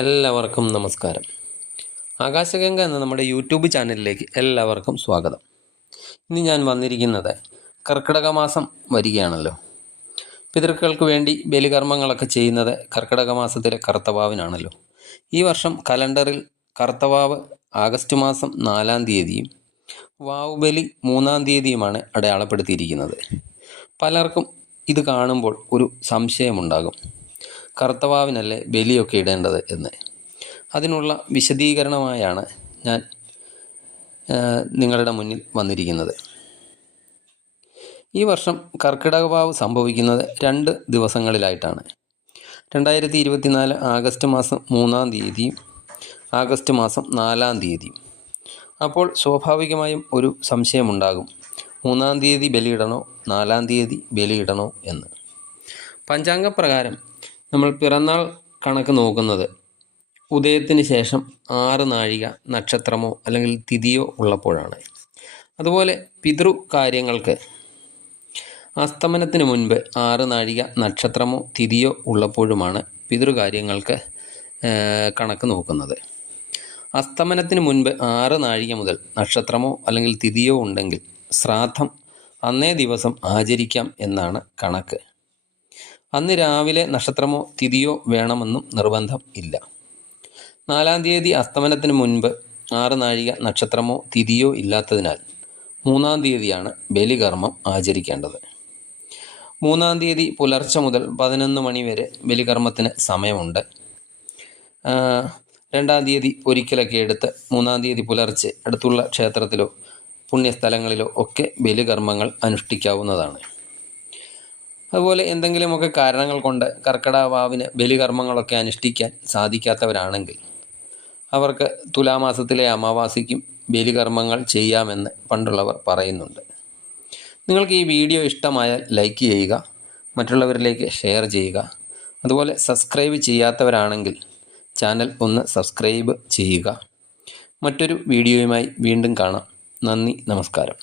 എല്ലാവർക്കും നമസ്കാരം. ആകാശഗംഗ എന്ന നമ്മുടെ യൂട്യൂബ് ചാനലിലേക്ക് എല്ലാവർക്കും സ്വാഗതം. ഇന്ന് ഞാൻ വന്നിരിക്കുന്നത് കർക്കിടക മാസം വരികയാണല്ലോ. പിതൃക്കൾക്ക് വേണ്ടി ബലികർമ്മങ്ങളൊക്കെ ചെയ്യുന്നത് കർക്കിടക മാസത്തിലെ കറുത്തവാവിനാണല്ലോ. ഈ വർഷം കലണ്ടറിൽ കറുത്തവാവ് ആഗസ്റ്റ് മാസം 4-ാം തീയതിയും വാവുബലി 3-ാം തീയതിയുമാണ് അടയാളപ്പെടുത്തിയിരിക്കുന്നത്. പലർക്കും ഇത് കാണുമ്പോൾ ഒരു സംശയമുണ്ടാകും, കറുത്തവാവിനല്ലേ ബലിയൊക്കെ ഇടേണ്ടത് എന്ന്. അതിനുള്ള വിശദീകരണമായാണ് ഞാൻ നിങ്ങളുടെ മുന്നിൽ വന്നിരിക്കുന്നത്. ഈ വർഷം കർക്കിടകവാവ് സംഭവിക്കുന്നത് 2 ദിവസങ്ങളിലായിട്ടാണ്. 2024 ആഗസ്റ്റ് മാസം 3-ാം തീയതിയും ആഗസ്റ്റ് മാസം 4-ാം തീയതിയും. അപ്പോൾ സ്വാഭാവികമായും ഒരു സംശയമുണ്ടാകും, 3-ാം തീയതി ബലിയിടണോ 4-ാം തീയതി ബലിയിടണോ എന്ന്. പഞ്ചാംഗപ്രകാരം നമ്മൾ പിറന്നാൾ കണക്ക് നോക്കുന്നത് ഉദയത്തിന് ശേഷം 6 നാഴിക നക്ഷത്രമോ അല്ലെങ്കിൽ തിഥിയോ ഉള്ളപ്പോഴാണ്. അതുപോലെ പിതൃകാര്യങ്ങൾക്ക് അസ്തമനത്തിന് മുൻപ് 6 നാഴിക നക്ഷത്രമോ തിഥിയോ ഉള്ളപ്പോഴുമാണ് പിതൃകാര്യങ്ങൾക്ക് കണക്ക് നോക്കുന്നത്. അസ്തമനത്തിന് മുൻപ് 6 നാഴിക മുതൽ നക്ഷത്രമോ അല്ലെങ്കിൽ തിഥിയോ ഉണ്ടെങ്കിൽ ശ്രാദ്ധം അന്നേ ദിവസം ആചരിക്കാം എന്നാണ് കണക്ക്. അന്ന് രാവിലെ നക്ഷത്രമോ തിഥിയോ വേണമെന്നും നിർബന്ധം ഇല്ല. 4-ാം തീയതി അസ്തമനത്തിന് മുൻപ് 6 നാഴിക നക്ഷത്രമോ തിഥിയോ ഇല്ലാത്തതിനാൽ 3-ാം തീയതിയാണ് ബലികർമ്മം ആചരിക്കേണ്ടത്. 3-ാം തീയതി പുലർച്ചെ മുതൽ 11 മണി വരെ ബലികർമ്മത്തിന് സമയമുണ്ട്. 2-ാം തീയതി ഒരിക്കലൊക്കെ എടുത്ത് 3-ാം തീയതി പുലർച്ചെ അടുത്തുള്ള ക്ഷേത്രത്തിലോ പുണ്യസ്ഥലങ്ങളിലോ ഒക്കെ ബലികർമ്മങ്ങൾ അനുഷ്ഠിക്കാവുന്നതാണ്. അതുപോലെ എന്തെങ്കിലുമൊക്കെ കാരണങ്ങൾ കൊണ്ട് കർക്കിടകവാവിന് ബലികർമ്മങ്ങളൊക്കെ അനുഷ്ഠിക്കാൻ സാധിക്കാത്തവരാണെങ്കിൽ അവർക്ക് തുലാമാസത്തിലെ അമാവാസിക്കും ബലികർമ്മങ്ങൾ ചെയ്യാമെന്ന് പണ്ടുള്ളവർ പറയുന്നുണ്ട്. നിങ്ങൾക്ക് ഈ വീഡിയോ ഇഷ്ടമായാൽ ലൈക്ക് ചെയ്യുക, മറ്റുള്ളവരിലേക്ക് ഷെയർ ചെയ്യുക. അതുപോലെ സബ്സ്ക്രൈബ് ചെയ്യാത്തവരാണെങ്കിൽ ചാനൽ ഒന്ന് സബ്സ്ക്രൈബ് ചെയ്യുക. മറ്റൊരു വീഡിയോയുമായി വീണ്ടും കാണാം. നന്ദി, നമസ്കാരം.